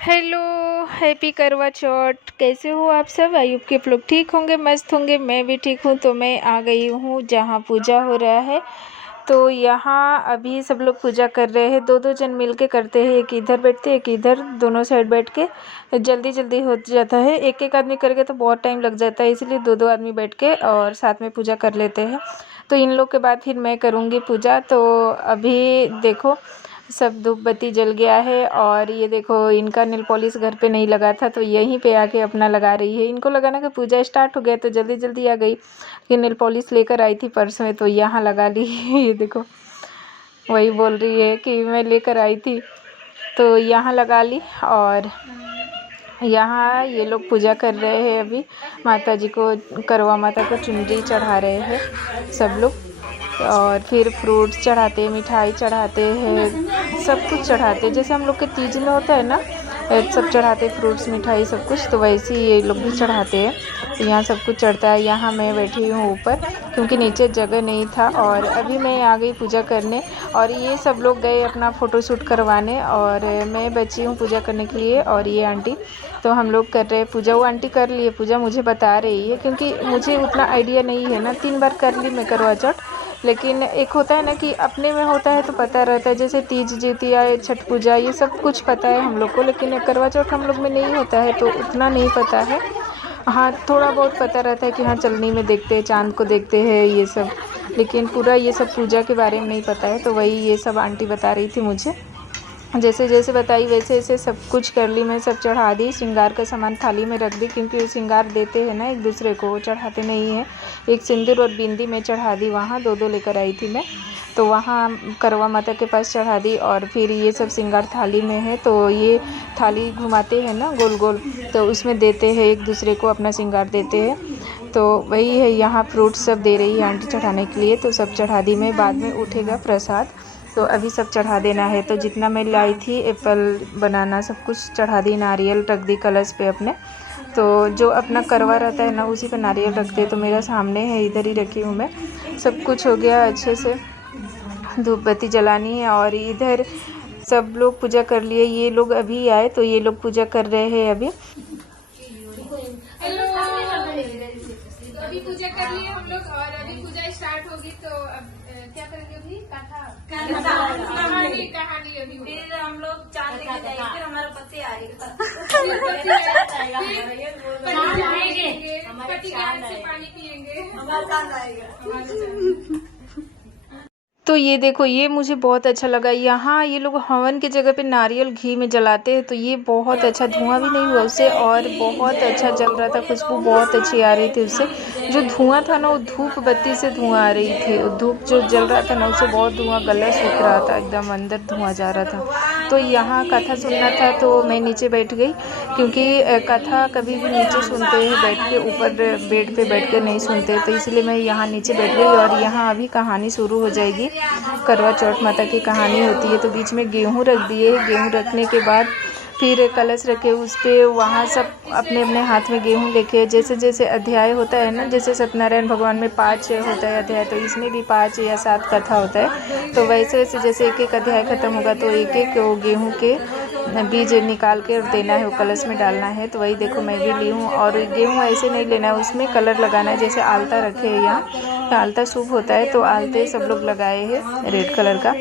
Hello, happy करवा चौथ। कैसे हो आप सब? आई होप के आप लोग ठीक होंगे, मस्त होंगे। मैं भी ठीक हूँ। तो मैं आ गई हूँ जहाँ पूजा हो रहा है। तो यहाँ अभी सब लोग पूजा कर रहे हैं। दो दो जन मिल के करते हैं, एक इधर बैठते एक इधर, दोनों साइड बैठ के जल्दी जल्दी हो जाता है। एक एक आदमी करके तो बहुत टाइम लग जाता है, इसलिए दो दो आदमी बैठ के और साथ में पूजा कर लेते हैं। तो इन लोग के बाद फिर मैं करूँगी पूजा। तो अभी देखो सब धूप बत्ती जल गया है। और ये देखो इनका नेल पॉलिश घर पे नहीं लगा था, तो यहीं पे आके अपना लगा रही है। इनको लगाना कि पूजा स्टार्ट हो गया, तो जल्दी जल्दी आ गई। ये नेल पॉलिश लेकर आई थी पर्स में, तो यहाँ लगा ली। ये देखो वही बोल रही है कि मैं लेकर आई थी, तो यहाँ लगा ली। और यहाँ ये लोग पूजा कर रहे हैं। अभी माता जी को, करवा माता को चुनरी चढ़ा रहे हैं सब लोग। और फिर फ्रूट्स चढ़ाते हैं, मिठाई चढ़ाते हैं, सब कुछ चढ़ाते हैं। जैसे हम लोग के तीज में होता है ना, सब चढ़ाते हैं, फ्रूट्स मिठाई सब कुछ। तो वैसे ही ये लोग भी चढ़ाते हैं। तो यहाँ सब कुछ चढ़ता है। यहाँ मैं बैठी हूँ ऊपर, क्योंकि नीचे जगह नहीं था। और अभी मैं आ गई पूजा करने। और ये सब लोग गए अपना फ़ोटोशूट करवाने, और मैं बची हूँ पूजा करने के लिए। और ये आंटी, तो हम लोग कर रहे हैं पूजा। वो आंटी कर लिए पूजा, मुझे बता रही है, क्योंकि मुझे उतना आइडिया नहीं है ना। 3 बार कर ली मैं करवा चौथ। लेकिन एक होता है ना कि अपने में होता है तो पता रहता है। जैसे तीज जितिया, छठ पूजा, ये सब कुछ पता है हम लोग को। लेकिन करवा चौथ हम लोग में नहीं होता है, तो उतना नहीं पता है। हाँ, थोड़ा बहुत पता रहता है कि हाँ चलनी में देखते हैं, चाँद को देखते हैं, ये सब। लेकिन पूरा ये सब पूजा के बारे में नहीं पता है। तो वही ये सब आंटी बता रही थी मुझे। जैसे जैसे बताई वैसे वैसे सब कुछ कर ली मैं। सब चढ़ा दी, श्रृंगार का सामान थाली में रख दी, क्योंकि श्रृंगार देते हैं ना एक दूसरे को, चढ़ाते नहीं है। एक सिंदूर और बिंदी में चढ़ा दी, वहाँ दो दो लेकर आई थी मैं। तो वहाँ करवा माता के पास चढ़ा दी। और फिर ये सब श्रृंगार थाली में है, तो ये थाली घुमाते हैं ना गोल गोल, तो उसमें देते हैं एक दूसरे को, अपना श्रृंगार देते हैं। तो वही है, यहाँ फ्रूट सब दे रही है आंटी चढ़ाने के लिए। तो सब चढ़ा दी मैं, बाद में उठेगा प्रसाद, तो अभी सब चढ़ा देना है। तो जितना मैं लाई थी, एप्पल बनाना सब कुछ चढ़ा दी, नारियल रख दी कलश पे अपने। तो जो अपना करवा रहता है ना, उसी पे नारियल रखते हैं। तो मेरा सामने है, इधर ही रखी हूँ मैं। सब कुछ हो गया अच्छे से, धूप बत्ती जलानी है। और इधर सब लोग पूजा कर लिए। ये लोग अभी आए, तो ये लोग पूजा कर रहे हैं अभी। अभी पूजा कर लिए हम लोग, और अभी पूजा स्टार्ट होगी। तो अब क्या करेंगे? अभी कहानी अभी फिर हम लोग चांद लेके जाएंगे, फिर हमारा पति आएगा, पति से पानी पियेंगे, हमारा चांद आएगा। तो ये देखो, ये मुझे बहुत अच्छा लगा। यहाँ ये लोग हवन की जगह पे नारियल घी में जलाते हैं। तो ये बहुत अच्छा, धुआं भी नहीं हुआ उससे, और बहुत अच्छा जल रहा था, खुशबू बहुत अच्छी आ रही थी उससे। जो धुआं था ना, वो धूप बत्ती से धुआं आ रही थी। धूप जो जल रहा था ना, उससे बहुत धुआं, गला सूख रहा था, एकदम अंदर धुआं जा रहा था। तो यहाँ कथा सुनना था, तो मैं नीचे बैठ गई, क्योंकि कथा कभी भी नीचे सुनते हैं बैठ के, ऊपर बेड पे बैठ के नहीं सुनते। तो इसलिए मैं यहाँ नीचे बैठ गई। और यहाँ अभी कहानी शुरू हो जाएगी। करवा चौथ माता की कहानी होती है। तो बीच में गेहूँ रख दिए। गेहूँ रखने के बाद फिर कलश रखे उस पर। वहाँ सब अपने अपने हाथ में गेहूँ लेके, जैसे जैसे अध्याय होता है ना, जैसे सत्यनारायण भगवान में 5 होता है अध्याय, तो इसमें भी 5 या 7 कथा होता है। तो वैसे वैसे जैसे एक एक अध्याय खत्म होगा, तो एक एक गेहूँ के बीज निकाल के देना है, वो कलश में डालना है। तो वही देखो मैं भी ली हूँ। और गेहूँ ऐसे नहीं लेना है, उसमें कलर लगाना है। जैसे आलता रखे हैं यहाँ, आलता शुभ होता है, तो आलते सब लोग लगाए हैं रेड कलर का।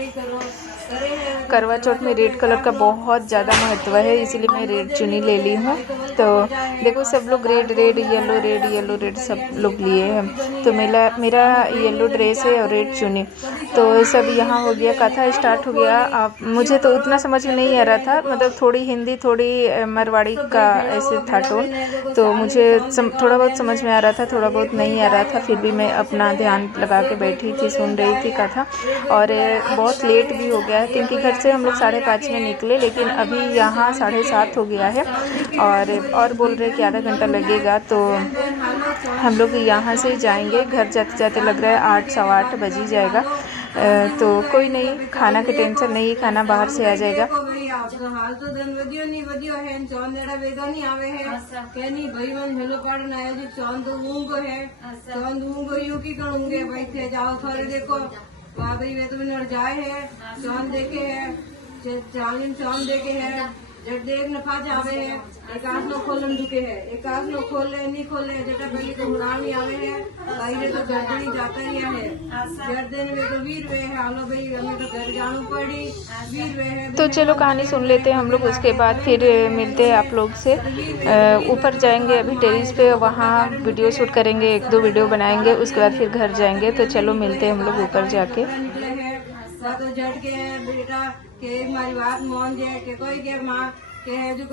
करवा चौथ में रेड कलर का बहुत ज़्यादा महत्व है, इसीलिए मैं रेड चुन्नी ले ली हूँ। तो देखो सब लोग रेड रेड येलो रेड सब लोग लिए हैं। तो मेरा येलो ड्रेस है और रेड चुन्नी। तो सब यहाँ हो गया, कथा स्टार्ट हो गया। अब मुझे तो उतना समझ में नहीं आ रहा था, मतलब थोड़ी हिंदी थोड़ी मरवाड़ी का ऐसे था टोन। तो मुझे थोड़ा बहुत समझ में आ रहा था, थोड़ा बहुत नहीं आ रहा था। फिर भी मैं अपना ध्यान लगा के बैठी थी, सुन रही थी कथा। और बहुत लेट भी हो गया है, क्योंकि घर से हम लोग 5:30 में निकले, लेकिन अभी यहाँ 7:30 हो गया है। और बोल रहे कि आधा घंटा लगेगा। तो हम लोग यहाँ से जाएंगे, घर जाते जाते लग रहा है 8 सवा 8 बज ही जाएगा। तो कोई नहीं, खाना की टेंशन नहीं, खाना बाहर से आ जाएगा। हाल तो दिन वधियो नहीं वधियो है, चौन जड़ा वेदो नहीं आवे है, कहनी भाई मन हेलो पाड़न आयो जी, चौन तो ऊंगो है, चौन ऊंगो यू की करूंगे भाई थे जाओ थोड़े देखो वहाँ भाई वे तो जाए है, चौन देखे है, चौन देखे है, जब देख नफा जावे है एक आंख नो खोलन दुखे है एक आंख नो खोले नहीं खोले जटा पहले तो उड़ान ही आवे है भाई तो गर्दनी जाता ही है गर्दन में तो वीर वे है आलो भाई हमें तो घर जाना पड़ी वीर वे है। तो चलो कहानी सुन लेते हैं हम लोग, उसके बाद फिर मिलते हैं आप लोग से। ऊपर जाएंगे अभी टेरिस पे, वहाँ वीडियो शूट करेंगे, 1-2 वीडियो बनाएंगे, उसके बाद फिर घर जाएंगे। तो चलो मिलते हैं हम लोग ऊपर जाके। निकले है तो जट के बेटा के हमारी बात मान जाए के कोई के माँ के है जो